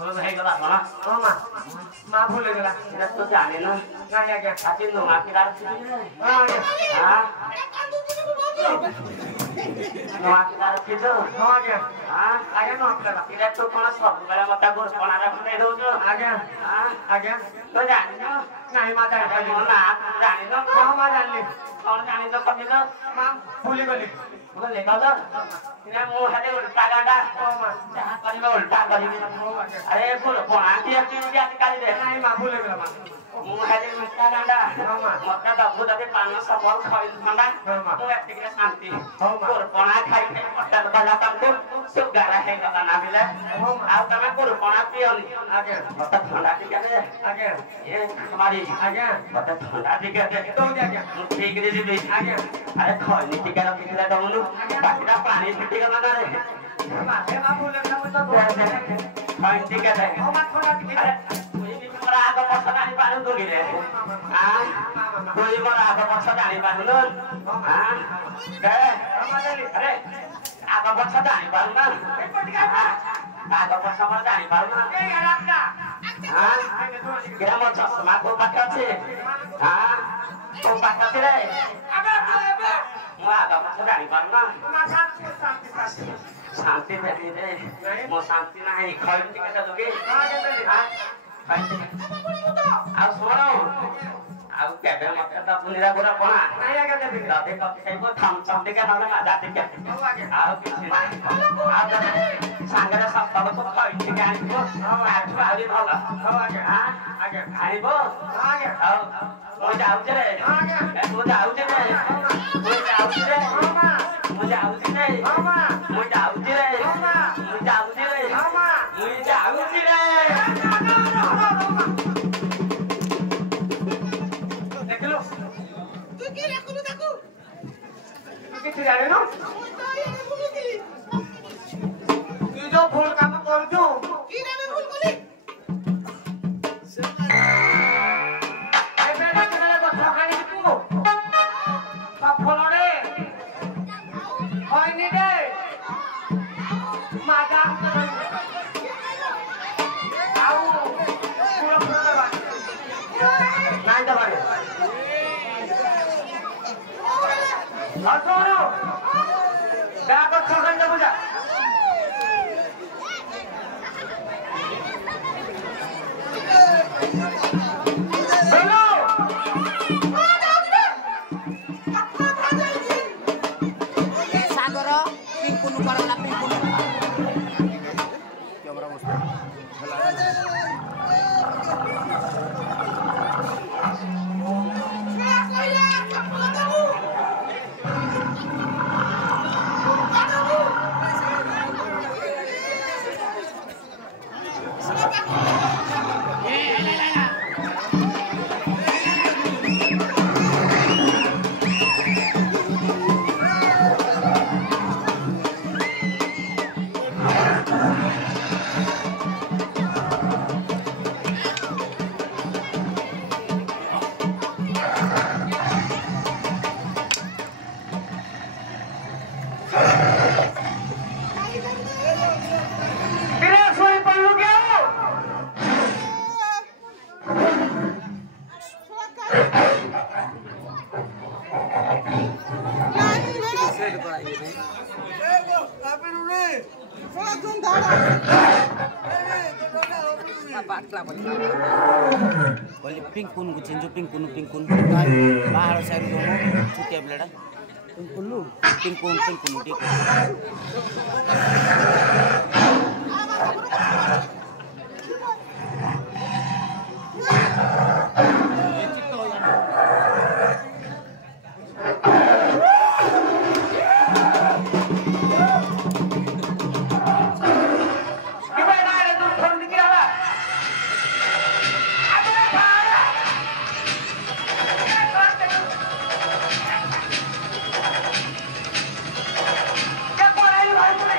बोलो तो है गला माँ माँ माँ भूले गला इधर तो जाने ना नहीं आ गया साथी नो माँ की रात हाँ हाँ माँ की रात की तो आ गया हाँ आ गया ना आपका इधर तो कौन सब बड़ा मत गोर कौन आ रहा है दो जो आ गया हाँ आ गया तो जाने ना नहीं माँ जाने कौन ना जाने ना हाँ माँ जान ली कौन जाने तो कभी ना माँ भूले गली बोले लेगा तो इन्हें मुँह हले उल्टा गाड़ा माँ जहाँ करी में उल्टा करी में अरे बोल कौन आती है क्यों जाती काली दे नहीं माँ भूले गला माँ मुँह हले उल्टा गाड़ा मक्का दबू दबे पाना सब और खाई मंडा मुँह ऐसे के शांति बोल कौन आ खाई के पट्टा बना तब सब गाड़ा है का ना मिले आप तब बोल कौन आती है आगे मक्का ठंडा थी क्या दे आगे ये हमारी आगे मक्का ठंडा थी क्या दे तो क्या क्या ठीक दे दी आगे अरे खाई नहीं थी क्या पिछले तो उन्होंने बाकी पानी छुट्टी करना था रे माँ भूले गला मतलब खाई थी क्या दे माँ थोड़ा अरे कोई आगे पछा जानी पानु तो गिरे कोई मोर आगे पछा जानी पानु न के अरे आगे पछा जानी पानु न आगे पछा मोर जानी पानु न क्या मोर चश्मा को पाका छे को पाका छे रे म आगे पछा जानी पानु न शांति भेटी दे म शांति नाही खै के दोगे ଆଉ ଶୁଣ ଆଉ କେବେ ମତେ ତ ପୁନିରା ଗୁରା ପଣା नहीं आगे दे दी ଯଦି କତି ଖାଇବ ଥମ୍ ଥମ୍ ଟିକେ ନହେଲେ ମାଜା ଟିକେ ଆଉ କିଛି ନାହିଁ ଆଉ ଯଦି ସାଙ୍ଗରେ ସପ୍ତାହକୁ ଖଇ ଟିକେ ଆଣିବ ଆଠୁ ଆହୁରି ଭଲ आगे आगे ଆଣିବ आगे ଆଉ ମୁଁ ଯାଉଛି ରେ ମୁଁ ଯାଉଛି ରେ ମୁଁ ଯାଉଛି ରେ ମୁଁ ଯାଉଛି ରେ ମୁଁ ଯାଉଛି ରେ ମୁଁ ଯାଉଛି ରେ ମୁଁ ଯାଉଛି ରେ देखलो तू की रखलु ताकू किसी जाने नो तू जो भूल काम कर जो की रे भूल बोली ए बेटा केले को ठकानी तू सफल रे होइनी रे माजा आउ पूरा पूरा बात नहीं तो भाई हसोनो क्या कर ठकानी दे बुझा बोलो सागर पिंकुन परला पिंकुन कैमरा मस्त तेरे सोई पल्लू क्या हो बोली पिंकुन को चिंजो पिंकुन पिंकुन बाहर साइड दोनों छुट्टिया ब्लेडा पिंकुन पिंकुन पिंकुन ठीक क्या पढ़ाई भाई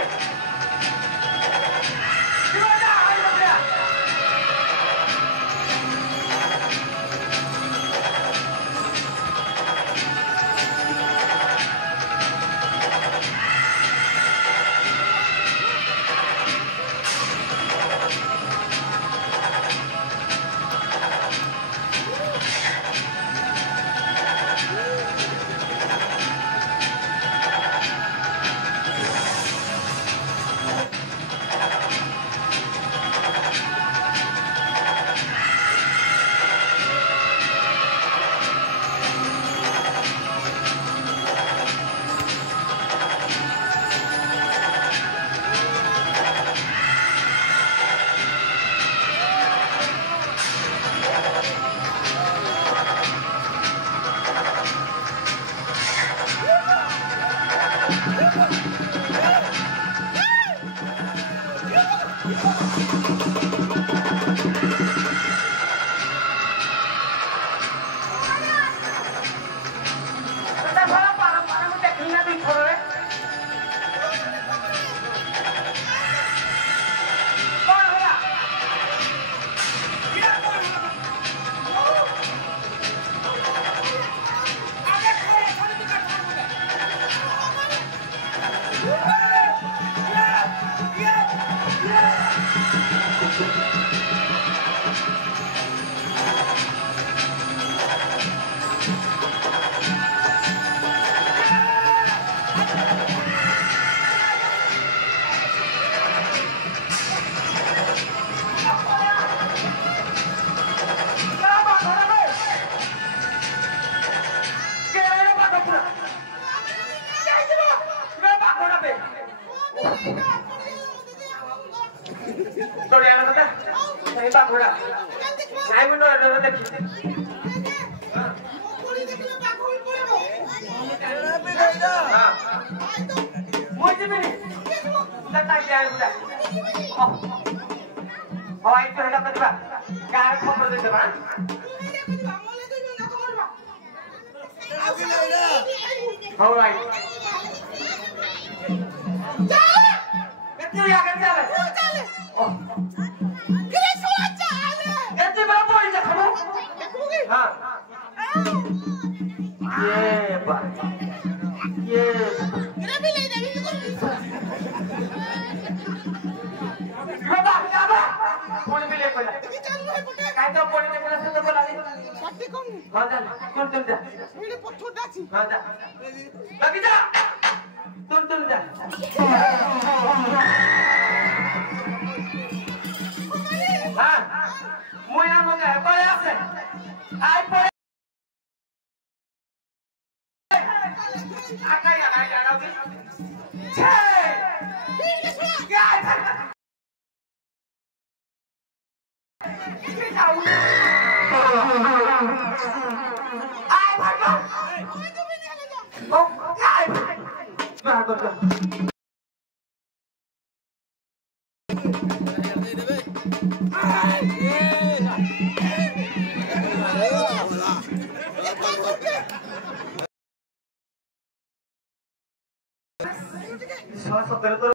তোর এনে কথা এই বাবুরা নাই মনে হয় দেখি মই দিবি তাই যায় বুঝা হয় তো এটা কথা কার খবর দিতে না all right कितनी आगे चले किरे सोला चले कितनी बड़ा बोल जा खबो हां ये किरे भी ले दे बाबा बाबा बोल भी ले बोला चल रे पुटे काय तो बोल ले बोला तो बोला रे काटी कोन हां जा तुम जा मेरे पत्थर डाची हां जा लगी जा तुम जा हां मुया मगे पड़े আছে आई पड़े आका या ना जाना छे क्या आई भागो ओ आई भागो सो तेरे तो